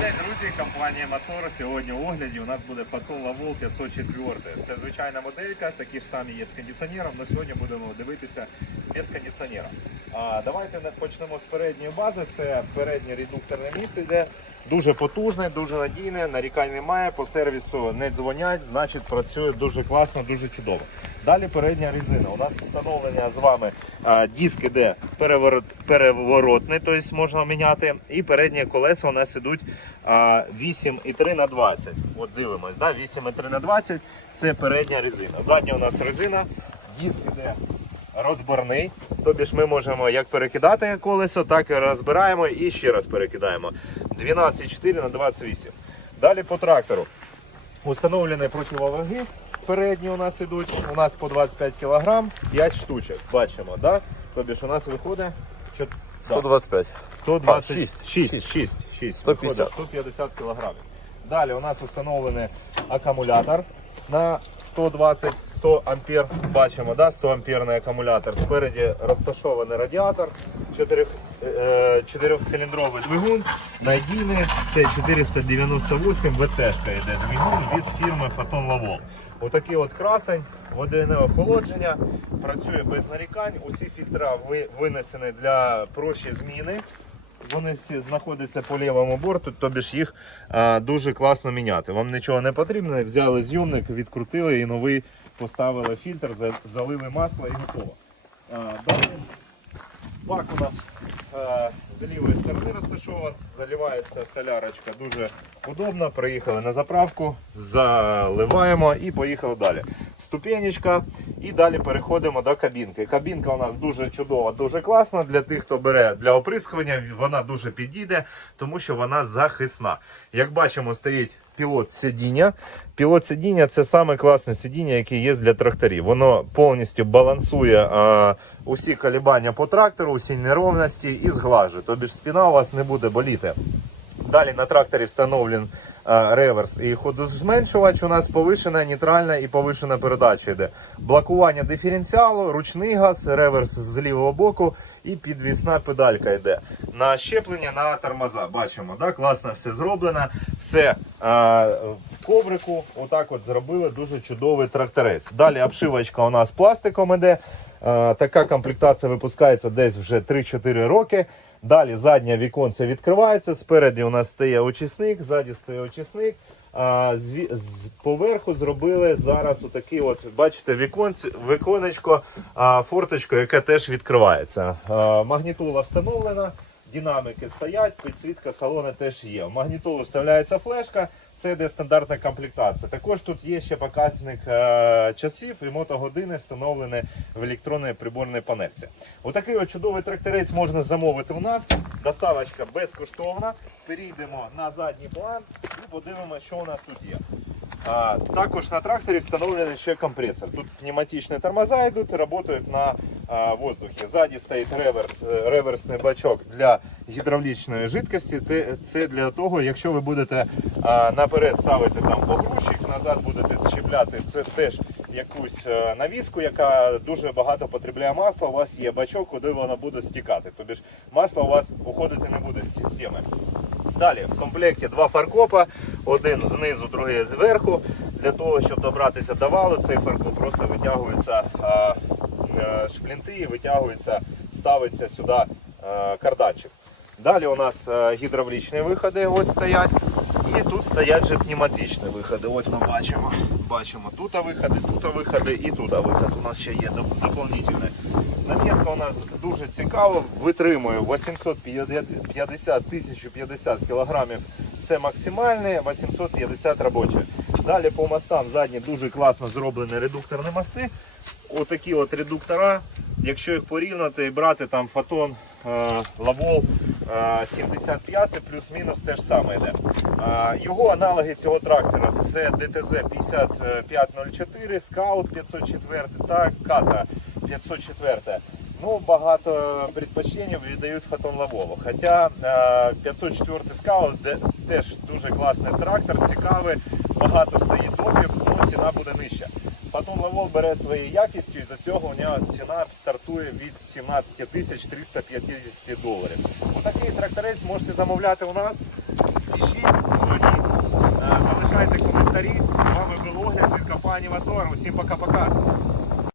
день, друзі. Компанія Мотор. Сьогодні в огляді у нас буде Phaeton Lavol 504. Це звичайна моделька, такі ж самі є з кондиціонером, але сьогодні будемо дивитися без кондиціонера. А, давайте почнемо з передньої бази. Це переднє редукторне місце, йде дуже потужне, дуже надійне, нарікань немає, по сервісу не дзвонять, значить працює дуже класно, дуже чудово. Далі передня резина. У нас встановлення з вами а, диск іде переворот, переворотний, тобто можна міняти. І передні колеса у нас ідуть 8,3 на 20. От дивимось, да? 8,3 на 20 це передня резина. Задня у нас резина, диск іде розборний. Тобі ж ми можемо як перекидати колесо, так і розбираємо і ще раз перекидаємо. 12,4 на 28. Далі по трактору. Установлені противоваги. Передні у нас йдуть, У нас по 25 кг, 5 штучок. Бачимо, да? Тобі ж у нас виходить що- 125. 126, А, 6, 6, 6, 150. 150 кг. Далі у нас встановлений акумулятор на 120 100 ампер. Бачимо, да? 100 амперний акумулятор. Спереді розташований радіатор, 4, е, 4-циліндровий двигун. Надійний, це 498 ВТ-шка йде двигун від фірми Phaeton Lavol. Отакий от красень, водяне охолодження, працює без нарікань. Усі фільтра ви- винесені для прощі зміни. Вони всі знаходяться по лівому борту, тобі ж їх а, дуже класно міняти. Вам нічого не потрібно, взяли зйомник, відкрутили і новий поставили фільтр, залили масло і готово. А, далі бак у нас з лівої сторони розташований, заливається солярочка дуже удобно. Приїхали на заправку, заливаємо і поїхали далі. Ступенечка і далі переходимо до кабінки. Кабінка у нас дуже чудова, дуже класна. Для тих, хто бере для оприскування, вона дуже підійде, тому що вона захисна. Як бачимо, стоїть пілот сидіння. Пілот сидіння це саме класне сидіння, яке є для тракторів. Воно повністю балансує а, усі колебання по трактору, усі неровності і зглажує. Тобі ж спина у вас не буде боліти. Далі на тракторі встановлен е, реверс і ходозменшувач. У нас повишена, нейтральна і повишена передача йде. Блокування диференціалу, ручний газ, реверс з лівого боку і підвісна педалька йде. На щеплення на тормоза. Бачимо, да? класно все зроблено. Все е, в коврику. Отак от зробили дуже чудовий тракторець. Далі обшивочка у нас пластиком іде. Е, Така комплектація випускається десь вже 3-4 роки. Далі заднє віконце відкривається. Спереді у нас стає очисник, ззаді стає очисник. А з, поверху зробили зараз отакий, от бачите, віконці, віконечко, а, форточко, яке теж відкривається. А, магнітула встановлена. Динамики стоять, підсвітка салону теж є. В магнітолу вставляється флешка, це йде стандартна комплектація. Також тут є ще показник е, часів і мотогодини встановлені в електронній приборній панельці. Отакий от чудовий тракторець можна замовити у нас. Доставочка безкоштовна. Перейдемо на задній план і подивимося, що у нас тут є. Також на тракторі встановлений ще компресор. Тут пневматичні тормоза йдуть, працюють на а, воздухі. Ззаді стоїть реверс, е, реверсний бачок для гідравлічної жидкості. Це для того, якщо ви будете наперед ставити там погрузчик, назад будете щепляти, це теж якусь е, навіску, яка дуже багато потребляє масла. У вас є бачок, куди воно буде стікати. Тобі масло у вас уходити не буде з системи. Далі в комплекті два фаркопа, один знизу, другий зверху. Для того, щоб добратися до валу, цей фаркоп просто витягується е, шплінти і витягується, ставиться сюди е, карданчик. Далі у нас е, гідравлічні виходи ось стоять. І тут стоять же пневматичні виходи. Ось ми бачимо. Бачимо тут виходи, тут виходи і тут виход. У нас ще є доп- доповнительний. Навіска у нас дуже цікаво, витримує 850 1050 кілограмів. Це максимальне, 850 робоче. Далі по мостам задні дуже класно зроблені редукторні мости. Отакі от редуктора. Якщо їх порівняти і брати там фотон е, е, 75 плюс-мінус те ж саме йде. Його аналоги цього трактора це ДТЗ 5504, Scout 504 та Ката 504. Ну, багато предпочтень віддають фотон Лаволу. Хоча е, 504 Scout де- теж дуже класний трактор, цікавий, багато стоїть допів, але ціна буде нижча. Атон Левол бере своєю якістю і за цього у нього ціна стартує від 17 тисяч 350 доларів. Отакий тракторець можете замовляти у нас. Пишіть, дзвоніть, е, залишайте коментарі. З вами був огляд від компанії Мотор. Усім пока-пока.